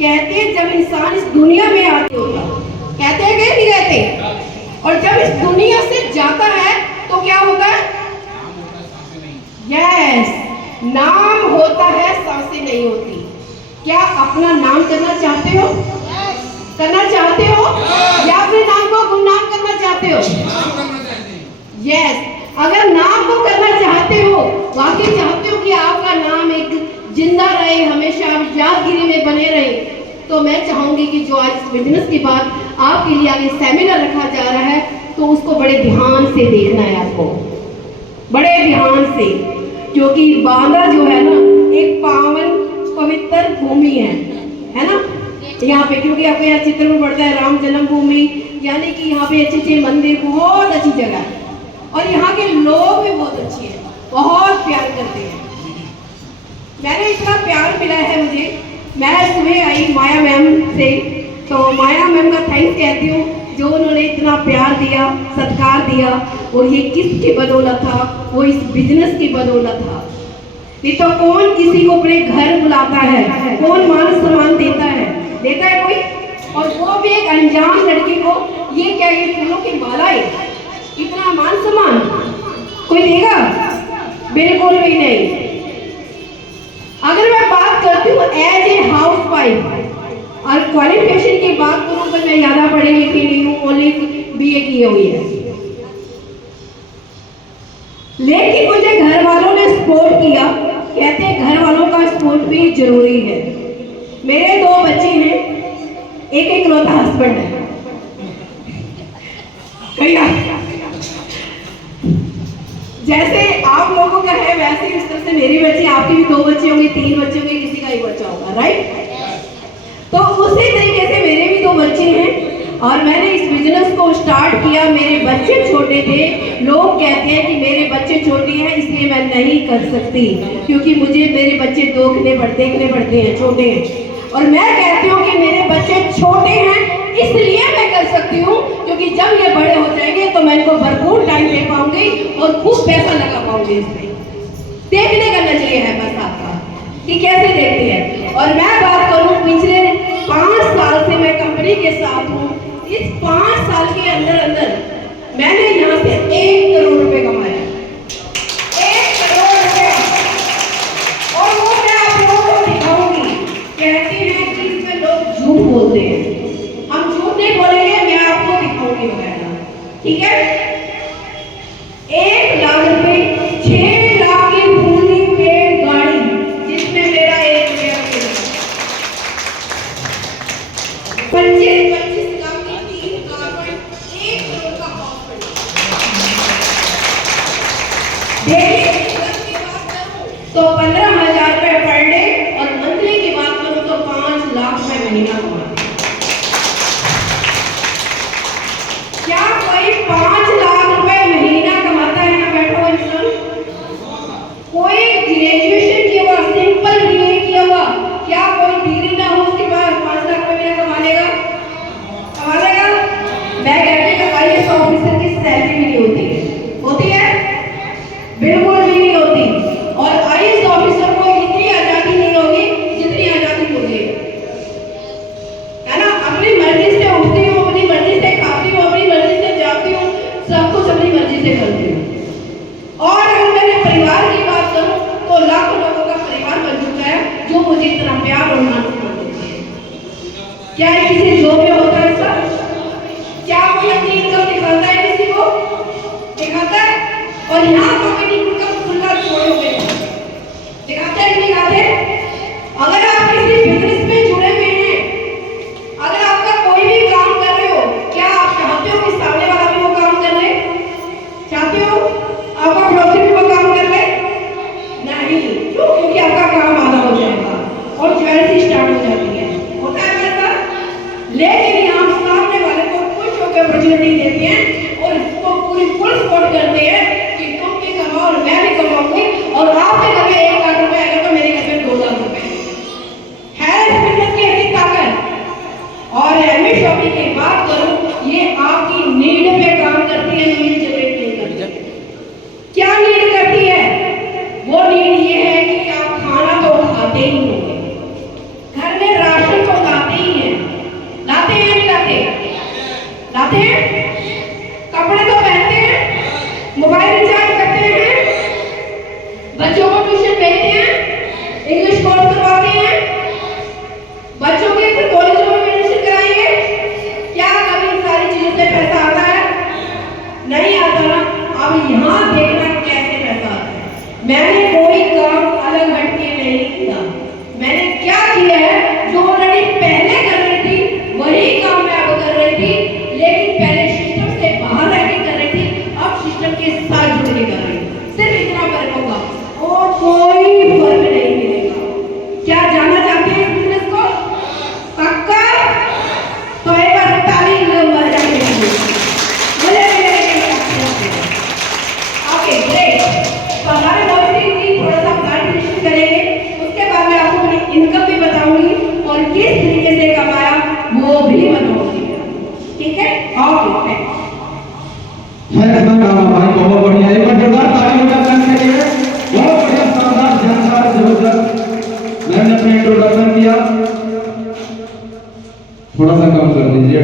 कहते हैं जब इंसान इस दुनिया में आते होता, कहते हैं कि नहीं कहते, और जब इस दुनिया से जाता है तो क्या होता है? यस, नाम होता है, सांसें नहीं होती। क्या अपना नाम करना चाहते हो? करना चाहते हो या फिर नाम को गुमनाम करना चाहते हो? यस, अगर नाम को करना चाहते हो, वाकई चाहते हो कि आपका नाम एक जिंदा रहे, हमेशा आप यादगिरी में बने रहे, तो मैं चाहूंगी कि जो आज इस बिजनेस के बाद आपके लिए आगे सेमिनार रखा जा रहा है, तो उसको बड़े ध्यान से देखना है आपको, बड़े ध्यान से, क्योंकि बांदा जो है ना एक पावन पवित्र भूमि है ना यहाँ पे, क्योंकि आपको यहाँ चित्र में पड़ता है राम जन्मभूमि, यानी कि यहाँ पे अच्छे अच्छे मंदिर, बहुत अच्छी जगह है, और यहाँ के लोग भी बहुत अच्छे हैं, बहुत प्यार करते हैं। मैंने इतना प्यार मिला है मुझे, मैं सुबह आई माया मैम से, तो माया मैम का थैंक्स कहती हूँ, जो उन्होंने इतना प्यार दिया, सत्कार दिया, और ये किसकी बदौलत था? वो इस बिजनेस की बदौलत था। नहीं तो कौन किसी को अपने घर बुलाता है, कौन मान सम्मान देता है कोई? और वो भी एक अनजान लड़की को, ये क्या, ये फूलों की माला है, इतना मान सम्मान कोई देगा? बिल्कुल भी नहीं। अगर मैं बात करती हूँ एज ए हाउस वाइफ और क्वालिफिकेशन की बात करूँ तो मैं ज़्यादा पढ़ी लिखी नहीं हूँ, ओनली BA की हुई है, लेकिन मुझे घर वालों ने सपोर्ट किया। कहते हैं घर वालों का सपोर्ट भी जरूरी है। मेरे 2 बच्चे हैं, एक इकलौता हस्बैंड है, जैसे आप लोगों का है वैसे इस तरह से मेरी बच्ची, आपके भी 2 बच्चे होंगे, 3 बच्चे होंगे, किसी का 1 बच्चा होगा, राइट? तो उसी तरीके से मेरे भी 2 बच्चे हैं, और मैंने इस बिजनेस को स्टार्ट किया, मेरे बच्चे छोटे थे। लोग कहते हैं कि मेरे बच्चे छोटे हैं इसलिए मैं नहीं कर सकती, क्योंकि मुझे मेरे बच्चे देखने पड़ते हैं, छोटे हैं, और मैं कहती हूँ कि मेरे बच्चे छोटे हैं इसलिए मैं कर सकती हूँ, क्योंकि जब ये बड़े हो जाएंगे तो मैं इनको भरपूर टाइम दे पाऊंगी और खूब पैसा लगा पाऊंगी इसमें। देखने का नजरिया है बस आपका कि कैसे देखते हैं। और मैं बात करूँ, पिछले 5 साल से मैं कंपनी के साथ हूँ। इस 5 साल के अंदर मैंने यहाँ से 1 करोड़ रुपए कमाया, 1 करोड़ रुपए, और वो मैं आप लोगों को दिखाऊंगी। कहते हैं कि इसमें लोग झूठ बोलते हैं, हम झूठ नहीं बोलेंगे, मैं आपको दिखाऊंगी वगैरह, ठीक है? 1 लाख रुपए, 6 लाख की पूरी पेड गाड़ी, जिसमें मेरा 1 रुपया, 25 लाख की 3 कार, 1 करोड़ का हाउस। देखिए की बात करूं तो 15,000 रुपए पर डे, और मंथली की बात करूं तो 5 लाख रुपए महीना कमाते हैं। क्या कोई 5 लाख रुपए महीना कमाता है ना बैठा हुआ इंसान? कोई ग्रेजुएशन किया हुआ, सिंपल BA किया हुआ, क्या कोई डिग्री ना हो उसके बाद 5 लाख रुपए महीना कमा लेगा? मैं कहती हूँ IAS ऑफिसर की सैलरी भी नहीं होती है? बिल्कुल भी नहीं होती। और IAS ऑफिसर को इतनी आजादी नहीं होगी जितनी आजादी मुझे है ना। अपनी मर्जी से उठती हूँ, अपनी मर्जी से खाती हूँ, अपनी मर्जी से जाती हूँ, सब कुछ अपनी मर्जी से करती हूँ। और अगर मेरे परिवार की बात करूँ तो लाखों लोगों का परिवार बन चुका है, जो मुझे इतना प्यार और मान सम्मान देते हैं। क्या ये किसी जॉब में होता है सर? क्या कोई अपनी इनकम दिखाता है किसी को? दिखाता है? और यहाँ तो अपनी इनकम खुला छोड़े हुए दिखाते हैं कि नहीं दिखाते? अगर आप किसी बिजनेस में जुड़े हुए हैं, अगर आपका कोई भी काम कर रहे हो, क्या आप चाहते हो कि सामने वाला भी वो काम कर ले? चाहते हो आपका पड़ोसी भी वो काम कर ले? नहीं, क्यों? क्योंकि आपका काम आधा हो जाएगा और ज्वेलरी स्टार्ट हो जाती है, होता है ऐसा? लेकिन यहाँ सामने वाले को कुछ अपॉर्चुनिटी देते हैं और इसको पूरी फुल सपोर्ट करते हैं कि तुम भी कमाओ और मैं भी कमाऊंगी, और आपके घर में 1 लाख रुपए आएगा तो मेरे घर में 2 लाख रुपए है। इस बिजनेस की ऐसी ताकत। और एमए शॉपिंग की बात करूं, ये आपकी नीड पे काम करती है, नीड जनरेट नहीं करती। क्या नीड करती है? वो नीड ये है कि आप खाना तो खाते ही होंगे, घर में राशन तो ओके थैंक्स भाई, बहुत बढ़िया। एक बार जोरदार ताली हो जाए के लिए। बहुत बढ़िया, शानदार, जानकार, जबरदस्त। मैंने अपने इंट्रोडक्शन किया, थोड़ा सा कम कर दीजिए।